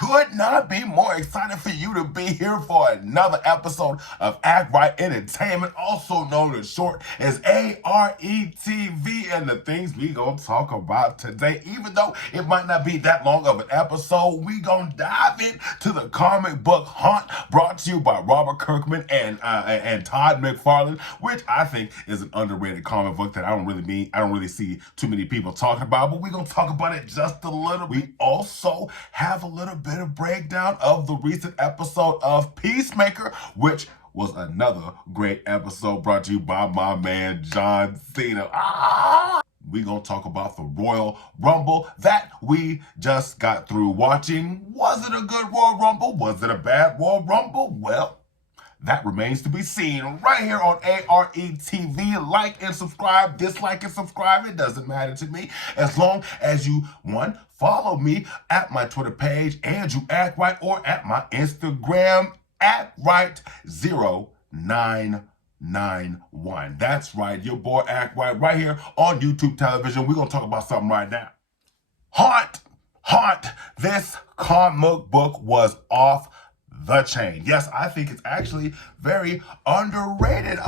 Could not be more excited for you to be here for another episode of A.R.E Entertainment, also known as short as A.R.E TV, and the things we gonna talk about today. Even though it might not be that long of an episode, we gonna dive into the comic book Hunt, brought to you by Robert Kirkman and Todd McFarlane, which I think is an underrated comic book that I don't really see too many people talking about, but we gonna talk about it just a little. We also have a little bit of breakdown of the recent episode of PeaceMaker, which was another great episode brought to you by my man John Cena. We gonna talk about the Royal Rumble that we just got through watching. Was it a good Royal Rumble? Was it a bad Royal Rumble? Well, that remains to be seen right here on A.R.E TV. Like and subscribe, dislike and subscribe. It doesn't matter to me as long as you, one, follow me at my Twitter page, and you act right, or at my Instagram at right0991. That's right, your boy Act right here on YouTube television. We're gonna talk about something right now. Hunt. This comic book was off the chain. Yes, I think it's actually very underrated.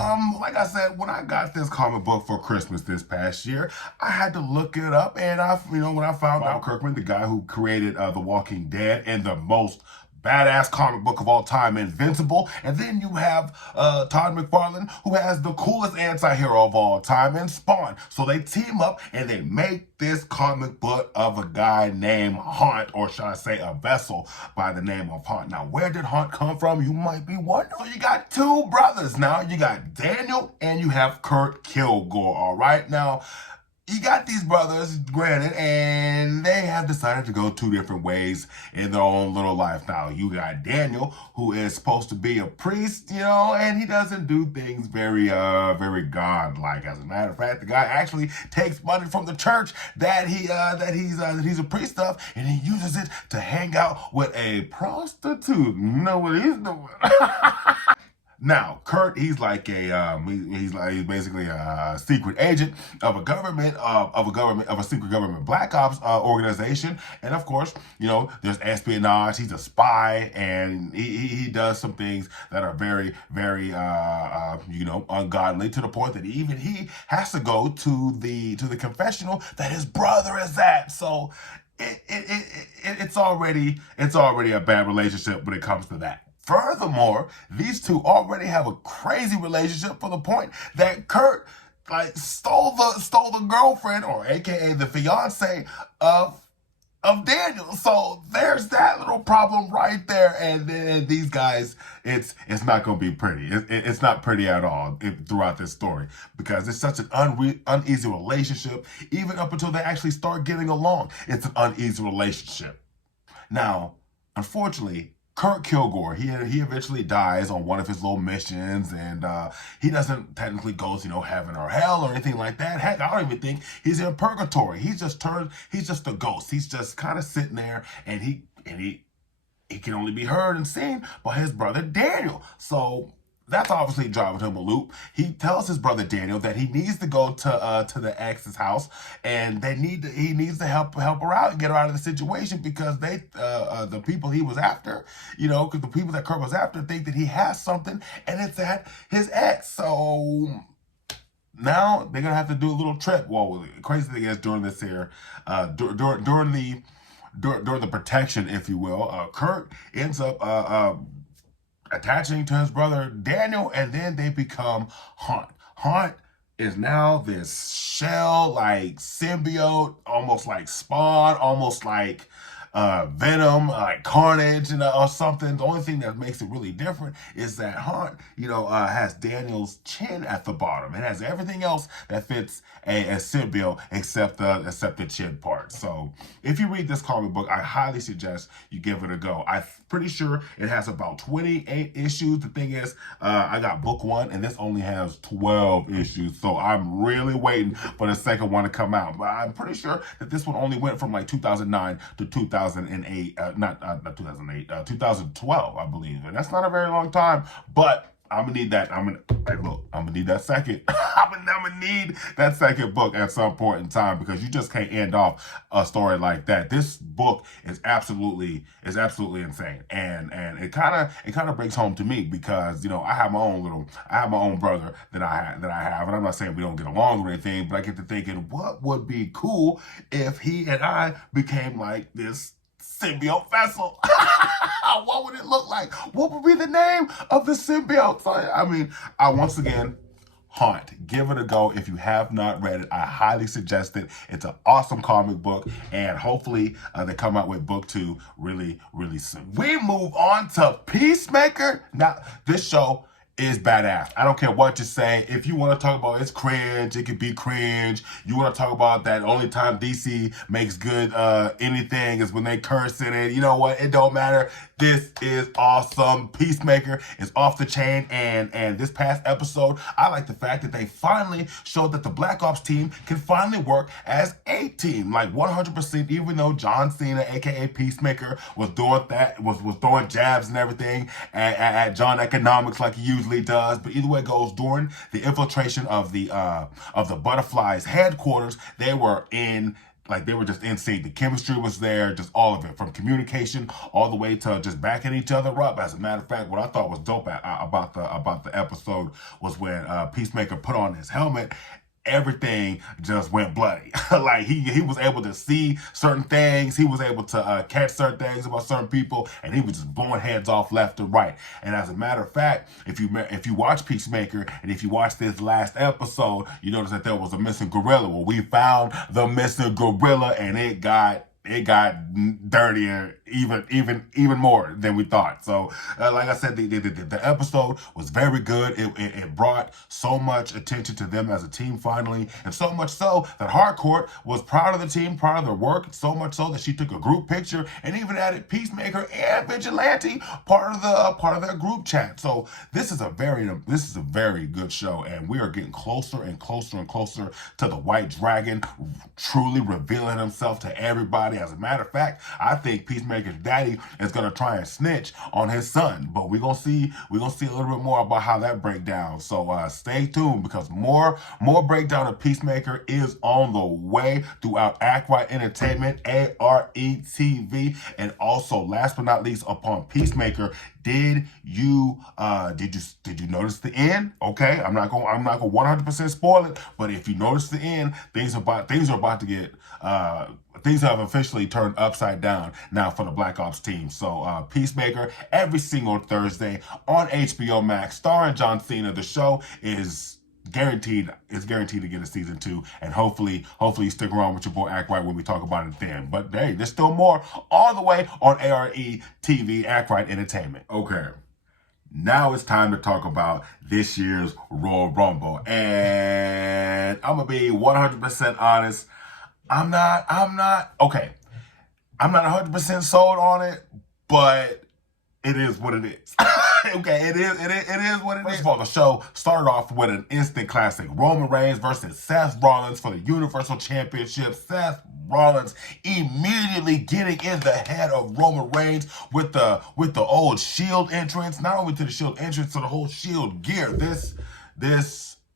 Like I said, when I got this comic book for Christmas this past year, I had to look it up, and when I found out Kirkman, the guy who created The Walking Dead and the most badass comic book of all time, Invincible, and then you have Todd McFarlane, who has the coolest anti-hero of all time, in Spawn. So they team up and they make this comic book of a guy named Hunt, or should I say a vessel by the name of Hunt. Now, where did Hunt come from? You might be wondering. You got two brothers now. You got Daniel and you have Kurt Kilgore, all right? Now, you got these brothers, granted, and they have decided to go two different ways in their own little life. Now, you got Daniel, who is supposed to be a priest, and he doesn't do things very godlike. As a matter of fact, the guy actually takes money from the church that he's a priest of, and he uses it to hang out with a prostitute. You know what he's doing? Now, Kurt, he's like he's basically a secret agent of a secret government black ops organization, and of course, there's espionage. He's a spy, and he does some things that are very ungodly, to the point that even he has to go to the confessional that his brother is at. So it's already a bad relationship when it comes to that. Furthermore, these two already have a crazy relationship, for the point that Kurt stole the girlfriend, or AKA the fiance of Daniel. So there's that little problem right there. And then these guys, it's not going to be pretty. It's not pretty at all throughout this story, because it's such an uneasy relationship. Even up until they actually start getting along, it's an uneasy relationship. Now, unfortunately, Kurt Kilgore, he eventually dies on one of his little missions, and he doesn't technically go to heaven or hell or anything like that. Heck, I don't even think he's in purgatory. He's just a ghost. He's just kind of sitting there, and he can only be heard and seen by his brother Daniel. So that's obviously driving him a loop. He tells his brother Daniel that he needs to go to the ex's house, and he needs to help her out and get her out of the situation, because the people he was after, because the people that Kurt was after think that he has something, and it's at his ex. So now they're gonna have to do a little trip. Well, the crazy thing is, during this here, during the protection, if you will, Kurt ends up attaching to his brother Daniel, and then they become Hunt. Hunt is now this shell, symbiote, almost like Spawn, almost like Venom, like Carnage, or something. The only thing that makes it really different is that Hunt, has Daniel's chin at the bottom. It has everything else that fits a symbiote except the chin part. So if you read this comic book, I highly suggest you give it a go. I'm pretty sure it has about 28 issues. The thing is, I got book one, and this only has 12 issues. So I'm really waiting for the second one to come out. But I'm pretty sure that this one only went from 2009 to 2008, 2012, I believe. And that's not a very long time, but I'm gonna need that. I'm gonna need that second. I'm gonna need that second book at some point in time, because you just can't end off a story like that. This book is absolutely insane, and it kind of breaks home to me, because I have my own brother that I have, and I'm not saying we don't get along or anything, but I get to thinking, what would be cool if he and I became like this symbiote vessel? What would it look like? What would be the name of the symbiote? So, I once again, Haunt. Give it a go. If you have not read it, I highly suggest it. It's an awesome comic book, and hopefully they come out with book 2 really, really soon. We move on to Peacemaker. Now, this show is badass. I don't care what you say. If you want to talk about it's cringe, it could be cringe. You want to talk about that only time DC makes good anything is when they curse in it. You know what? It don't matter. This is awesome. Peacemaker is off the chain, and this past episode, I like the fact that they finally showed that the Black Ops team can finally work as a team, like 100%. Even though John Cena, aka Peacemaker, was doing that, was throwing jabs and everything at John Economics like he usually does. But either way it goes, during the infiltration of the Butterflies headquarters, they were just in sync. The chemistry was there, just all of it, from communication all the way to just backing each other up. As a matter of fact, what I thought was dope about the episode was when Peacemaker put on his helmet. Everything just went bloody. Like he was able to see certain things, he was able to catch certain things about certain people, and he was just blowing heads off left and right. And as a matter of fact, if you watch Peacemaker, and if you watch this last episode, you notice that there was a missing gorilla. Well, we found the missing gorilla, and it got dirtier, even more than we thought. So, like I said, the episode was very good. It brought so much attention to them as a team finally, and so much so that Hardcore was proud of the team, proud of their work. So much so that she took a group picture and even added Peacemaker and Vigilante part of their group chat. So this is a very good show, and we are getting closer and closer and closer to the White Dragon truly revealing himself to everybody. As a matter of fact, I think Peacemaker's daddy is gonna try and snitch on his son, but we're gonna see a little bit more about how that breaks down. So stay tuned, because more breakdown of Peacemaker is on the way throughout A.R.E Entertainment, A.R.E TV, and also last but not least, upon Peacemaker, did you notice the end? Okay, I'm not going 100% spoil it, but if you notice the end, things are about to get things have officially turned upside down now for the Black Ops team. So Peacemaker every single Thursday on HBO Max, starring John Cena. The show is guaranteed to get a season 2, and hopefully stick around with your boy A.R.E when we talk about it then. But hey, there's still more all the way on A.R.E TV, A.R.E Entertainment. Okay, now it's time to talk about this year's Royal Rumble, and I'm gonna be 100% honest. I'm not 100% sold on it, but it is what it is. Okay, it is what it is. First of all, the show started off with an instant classic. Roman Reigns versus Seth Rollins for the Universal Championship. Seth Rollins immediately getting in the head of Roman Reigns with the old Shield entrance. Not only to the Shield entrance, to the whole Shield gear. This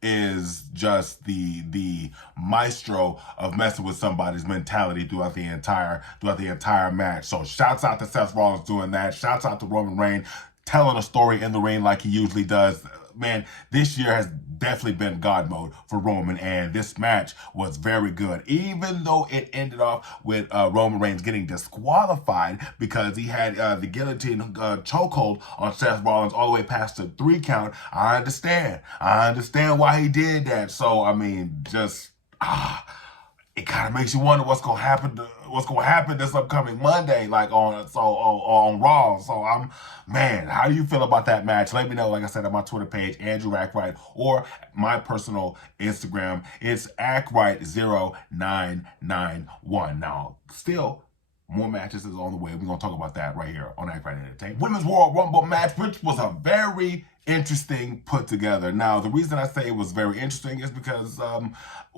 is just the maestro of messing with somebody's mentality throughout the entire match. So shouts out to Seth Rollins doing that. Shouts out to Roman Reigns telling a story in the ring like he usually does. Man, this year has definitely been God mode for Roman, and this match was very good, even though it ended off with Roman Reigns getting disqualified because he had the guillotine chokehold on Seth Rollins all the way past the 3 count. I understand why he did that. So I mean, just it kind of makes you wonder what's gonna happen this upcoming Monday, like on Raw. So how do you feel about that match? Let me know, like I said, on my Twitter page, Andrew Ackright, or my personal Instagram. It's Ackright0991. Now, still, More matches is on the way. We're going to talk about that right here on A.R.E Entertainment. Women's Royal Rumble match, which was a very interesting put together. Now, the reason I say it was very interesting is because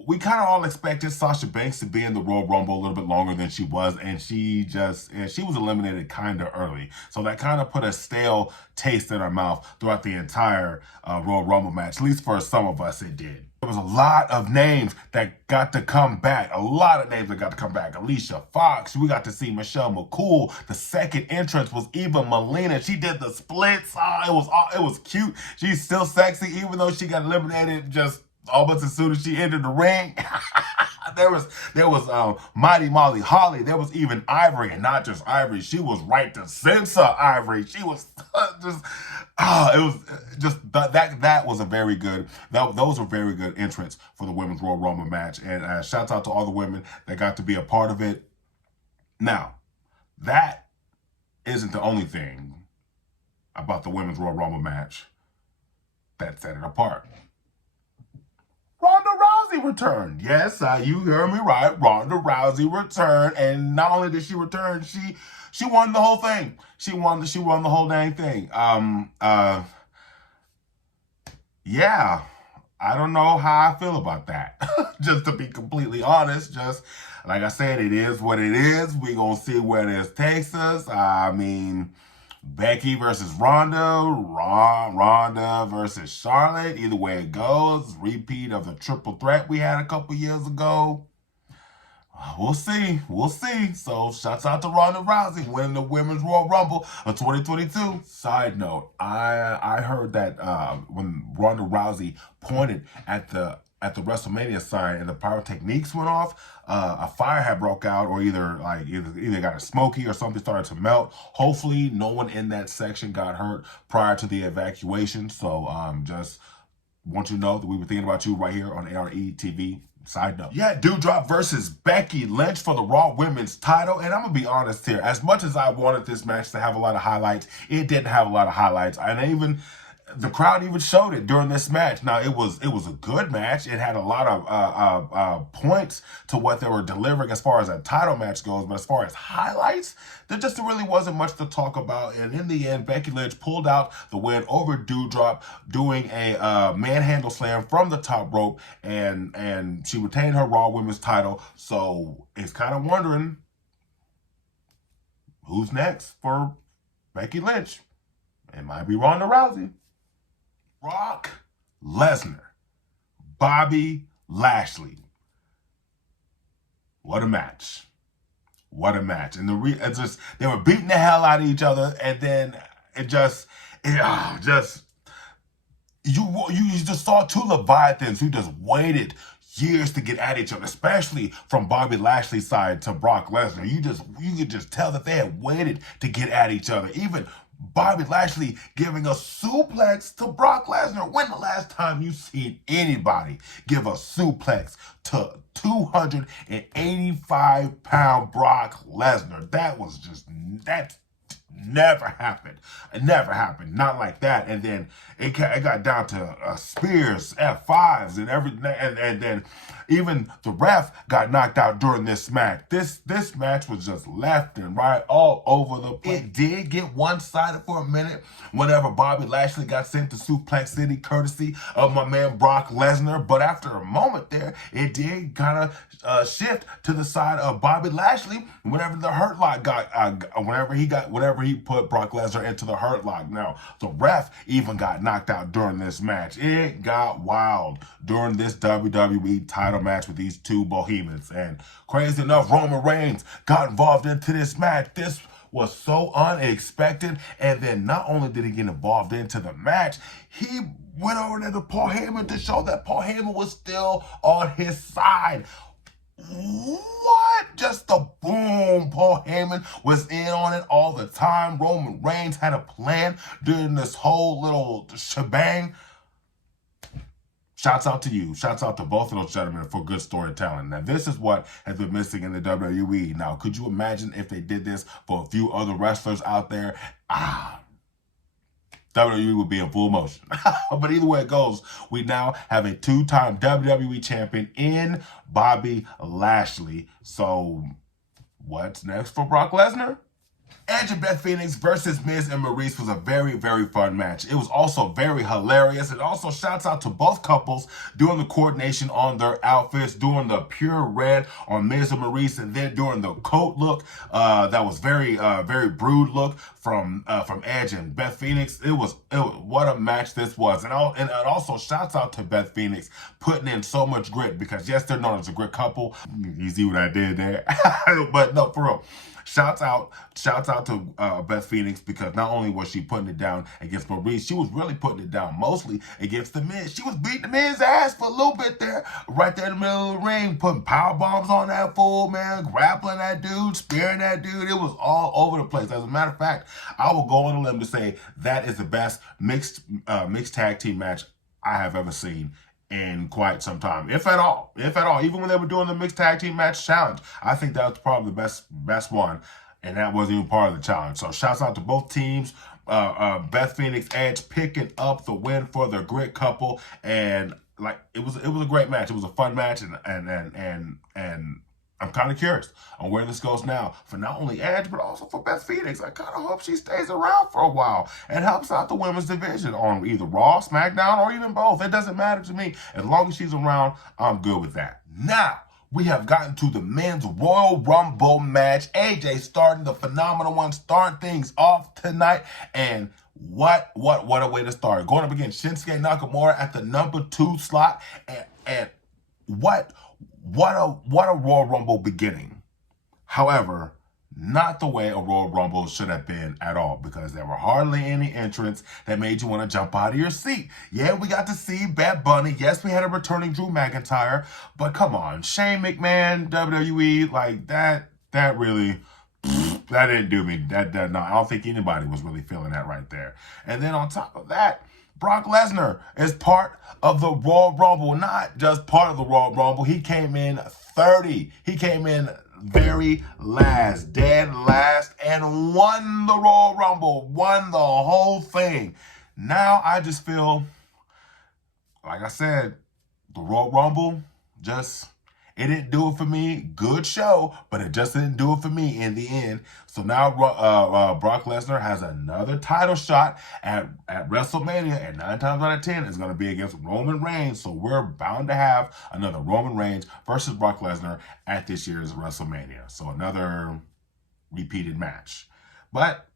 we kind of all expected Sasha Banks to be in the Royal Rumble a little bit longer than she was, and she was eliminated kind of early. So that kind of put a stale taste in our mouth throughout the entire Royal Rumble match. At least for some of us, it did. There was a lot of names that got to come back. Alicia Fox. We got to see Michelle McCool. The second entrance was Eva Molina. She did the splits. It was cute. She's still sexy, even though she got eliminated just almost as soon as she entered the ring. There was Mighty Molly Holly. There was even Ivory, and not just Ivory. She was right to censor Ivory. She was it was just that was a very good. Those were very good entrants for the Women's Royal Rumble match. And shouts out to all the women that got to be a part of it. Now, that isn't the only thing about the Women's Royal Rumble match that set it apart. Ronda Rousey returned. Yes, you heard me right. Ronda Rousey returned, and not only did she return, she won the whole thing. She won the whole dang thing. Yeah, I don't know how I feel about that. Just to be completely honest, just like I said, it is what it is. We gonna see where this takes us. I mean, Becky versus Ronda, Ronda versus Charlotte. Either way it goes, repeat of the triple threat we had a couple years ago. We'll see. So, shouts out to Ronda Rousey winning the Women's Royal Rumble of 2022. Side note, I heard that when Ronda Rousey pointed at the WrestleMania sign and the pyrotechnics went off, a fire had broke out, or either got a smoky or something started to melt. Hopefully, no one in that section got hurt prior to the evacuation. So, just want you to know that we were thinking about you right here on A.R.E TV. Side note. Yeah, Doudrop versus Becky Lynch for the Raw Women's title. And I'm going to be honest here. As much as I wanted this match to have a lot of highlights, it didn't have a lot of highlights. And the crowd even showed it during this match. Now, it was a good match. It had a lot of points to what they were delivering as far as a title match goes. But as far as highlights, there just really wasn't much to talk about. And in the end, Becky Lynch pulled out the win over Doudrop, doing a manhandle slam from the top rope. And she retained her Raw Women's title. So it's kind of wondering who's next for Becky Lynch. It might be Ronda Rousey. Brock Lesnar, Bobby Lashley. What a match. And they were beating the hell out of each other, and then you just saw two Leviathans who just waited years to get at each other, especially from Bobby Lashley's side to Brock Lesnar. You could just tell that they had waited to get at each other. Even Bobby Lashley giving a suplex to Brock Lesnar. When the last time you seen anybody give a suplex to 285-pound Brock Lesnar? That never happened. It never happened. Not like that. And then it got down to spears, F5s, and then even the ref got knocked out during this match. This match was just left and right all over the place. It did get one-sided for a minute whenever Bobby Lashley got sent to Suplex City courtesy of my man Brock Lesnar. But after a moment there, it did kind of shift to the side of Bobby Lashley whenever the Hurt Lock whenever he put Brock Lesnar into the Hurt Lock. Now, the ref even got knocked out during this match. It got wild during this WWE title match with these two Bohemians. And crazy enough, Roman Reigns got involved into this match. This was so unexpected. And then not only did he get involved into the match, he went over there to Paul Heyman to show that Paul Heyman was still on his side. What? Just the boom. Paul Heyman was in on it all the time. Roman Reigns had a plan during this whole little shebang. Shouts out to you. Shouts out to both of those gentlemen for good storytelling. Now, this is what has been missing in the WWE. Now, could you imagine if they did this for a few other wrestlers out there? WWE would be in full motion. But either way it goes, we now have a two-time WWE champion in Bobby Lashley. So What's next for Brock Lesnar? Edge and Beth Phoenix versus Miz and Maurice was a very, very fun match. It was also very hilarious. It also shouts out to both couples doing the coordination on their outfits, doing the pure red on Miz and Maurice, and then doing the coat look that was very, very brood look from Edge and Beth Phoenix. It was what a match this was. And it also shouts out to Beth Phoenix putting in so much grit because, yes, they're known as a grit couple. You see what I did there? But no, for real. Shouts out to Beth Phoenix because not only was she putting it down against Maurice, she was really putting it down mostly against the Miz. She was beating the Miz's ass for a little bit there, right there in the middle of the ring, putting power bombs on that fool, man, grappling that dude, spearing that dude. It was all over the place. As a matter of fact, I will go on a limb to say that is the best mixed tag team match I have ever seen in quite some time, if at all. Even when they were doing the mixed tag team match challenge, I think that was probably the best one, and that wasn't even part of the challenge. So shouts out to both teams. Beth Phoenix, Edge picking up the win for the grit couple, and like it was a great match. It was a fun match, and I'm kind of curious on where this goes now for not only Edge, but also for Beth Phoenix. I kind of hope she stays around for a while and helps out the women's division on either Raw, SmackDown, or even both. It doesn't matter to me. As long as she's around, I'm good with that. Now, we have gotten to the men's Royal Rumble match. AJ starting the phenomenal one, starting things off tonight. And what a way to start. Going up against Shinsuke Nakamura at the number 2 slot. And what a Royal Rumble beginning. However, not the way a Royal Rumble should have been at all, because there were hardly any entrants that made you want to jump out of your seat. Yeah, we got to see Bad Bunny. Yes, we had a returning Drew McIntyre, but come on, Shane McMahon, WWE, like that really, that didn't do me. No, I don't think anybody was really feeling that right there. And then on top of that, Brock Lesnar is part of the Royal Rumble, not just part of the Royal Rumble. He came in 30. He came in very last, dead last, and won the Royal Rumble, won the whole thing. Now I just feel, like I said, the Royal Rumble it didn't do it for me. Good show, but it just didn't do it for me in the end. So now Brock Lesnar has another title shot at WrestleMania, and 9 times out of 10 is going to be against Roman Reigns. So we're bound to have another Roman Reigns versus Brock Lesnar at this year's WrestleMania. So another repeated match. But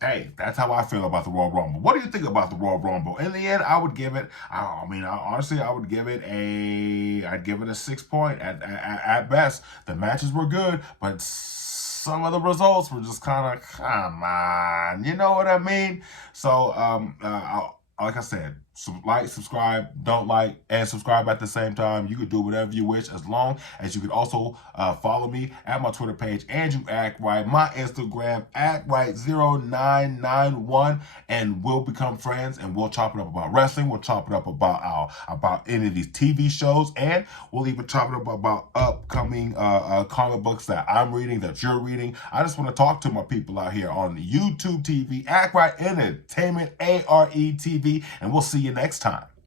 hey, that's how I feel about the Royal Rumble. What do you think about the Royal Rumble? In the end, I would give it, honestly, I would give it I'd give it a 6 point at best. The matches were good, but some of the results were just kind of, come on, you know what I mean? So, like I said, like, subscribe, don't like, and subscribe at the same time. You can do whatever you wish, as long as you can also follow me at my Twitter page, Andrew Act Right, my Instagram, ActRight0991, and we'll become friends, and we'll chop it up about wrestling. We'll chop it up about any of these TV shows, and we'll even chop it up about upcoming comic books that I'm reading, that you're reading. I just want to talk to my people out here on YouTube TV, Act Right Entertainment, A.R.E Tv, and we'll see you next time.